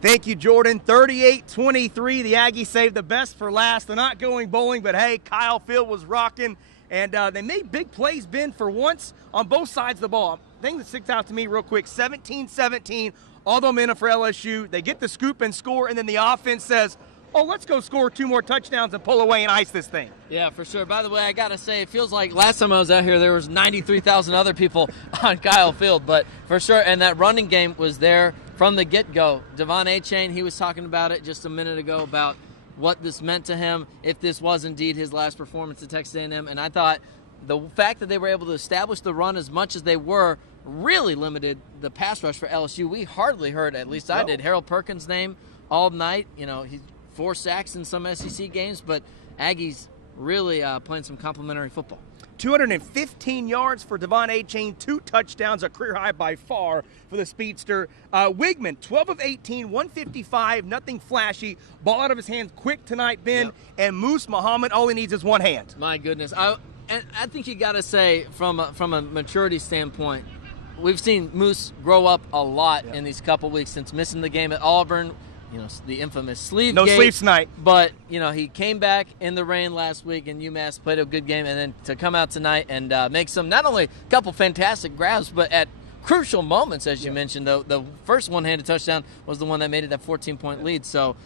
Thank you, Jordan. 38-23. The Aggies saved the best for last. They're not going bowling, but hey, Kyle Field was rocking. And they made big plays, Ben, for once on both sides of the ball. Thing that sticks out to me real quick, 17-17, all the momentum for LSU. They get the scoop and score, and then the offense says, oh, let's go score 2 more touchdowns and pull away and ice this thing. Yeah, for sure. By the way, I got to say, it feels like last time I was out here, there was 93,000 other people on Kyle Field. But for sure, and that running game was there from the get-go. Devon Achane, he was talking about it just a minute ago about what this meant to him if this was indeed his last performance at Texas A&M. And I thought the fact that they were able to establish the run as much as they were really limited the pass rush for LSU. We hardly heard, at least I did, Harold Perkins' name all night. You know, he's 4 sacks in some SEC games, but Aggies really playing some complimentary football. 215 yards for Devon Achane, 2 touchdowns, a career high by far for the speedster. Wigman, 12 of 18, 155, nothing flashy. Ball out of his hands quick tonight, Ben. Yep. And Moose Muhammad, all he needs is one hand. My goodness. I think you got to say, from a maturity standpoint, we've seen Moose grow up a lot in these couple weeks since missing the game at Auburn. You know, the infamous sleeve No gate, sleeves tonight. But, you know, he came back in the rain last week, and UMass played a good game. And then to come out tonight and make some, not only a couple fantastic grabs, but at crucial moments, as you mentioned. The first one-handed touchdown was the one that made it that 14-point lead. So,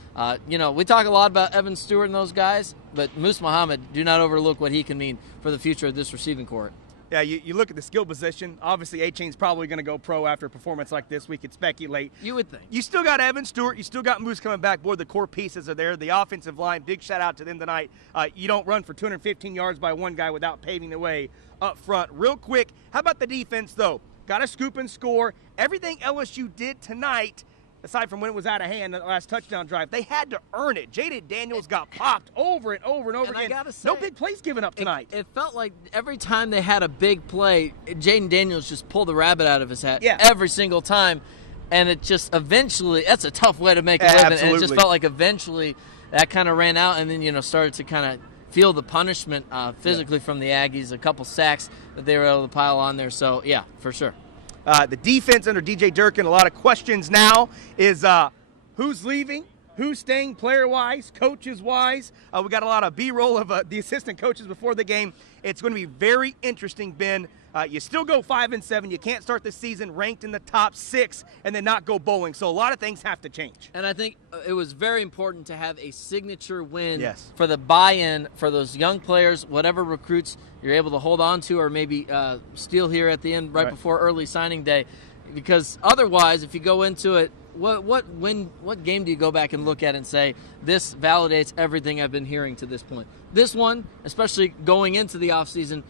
you know, we talk a lot about Evan Stewart and those guys, but Moose Muhammad, do not overlook what he can mean for the future of this receiving corps. Yeah, you look at the skill position. Obviously, Achane's probably going to go pro after a performance like this. We could speculate. You would think. You still got Evan Stewart. You still got Moose coming back. Boy, the core pieces are there. The offensive line, big shout-out to them tonight. You don't run for 215 yards by one guy without paving the way up front. Real quick, how about the defense, though? Got to scoop and score. Everything LSU did tonight, aside from when it was out of hand, the last touchdown drive, they had to earn it. Jaden Daniels got popped over and over and over again. I gotta say, no big plays given up tonight. It felt like every time they had a big play, Jaden Daniels just pulled the rabbit out of his hat every single time. And it just eventually, that's a tough way to make a living. Absolutely. And it just felt like eventually that kind of ran out and then, you know, started to kind of feel the punishment physically from the Aggies, a couple sacks that they were able to pile on there. So, yeah, for sure. The defense under DJ Durkin, a lot of questions now is who's leaving, who's staying player-wise, coaches-wise. We got a lot of B-roll of the assistant coaches before the game. It's going to be very interesting, Ben. You still go 5-7. You can't start the season ranked in the top 6 and then not go bowling. So a lot of things have to change. And I think it was very important to have a signature win Yes. for the buy-in for those young players, whatever recruits you're able to hold on to or maybe steal here at the end right before early signing day. Because otherwise, if you go into it, what game do you go back and look at and say, this validates everything I've been hearing to this point? This one, especially going into the offseason,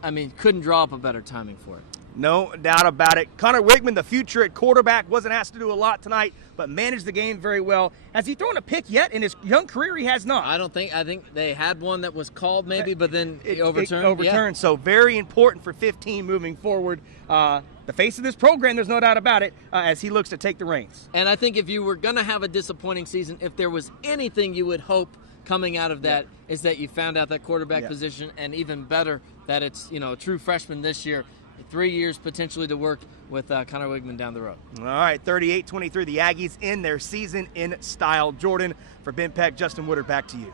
I mean, couldn't draw up a better timing for it. No doubt about it. Connor Wigman, the future at quarterback, wasn't asked to do a lot tonight, but managed the game very well. Has he thrown a pick yet? In his young career, he has not. I think they had one that was called maybe, but then it overturned. It overturned, so very important for 15 moving forward. The face of this program, there's no doubt about it, as he looks to take the reins. And I think if you were going to have a disappointing season, if there was anything you would hope coming out of that is that you found out that quarterback position, and even better that it's, you know, a true freshman this year, 3 years potentially to work with Connor Wigman down the road. All right, 38-23, the Aggies in their season in style. Jordan, for Ben Peck, Justin Woodard, back to you.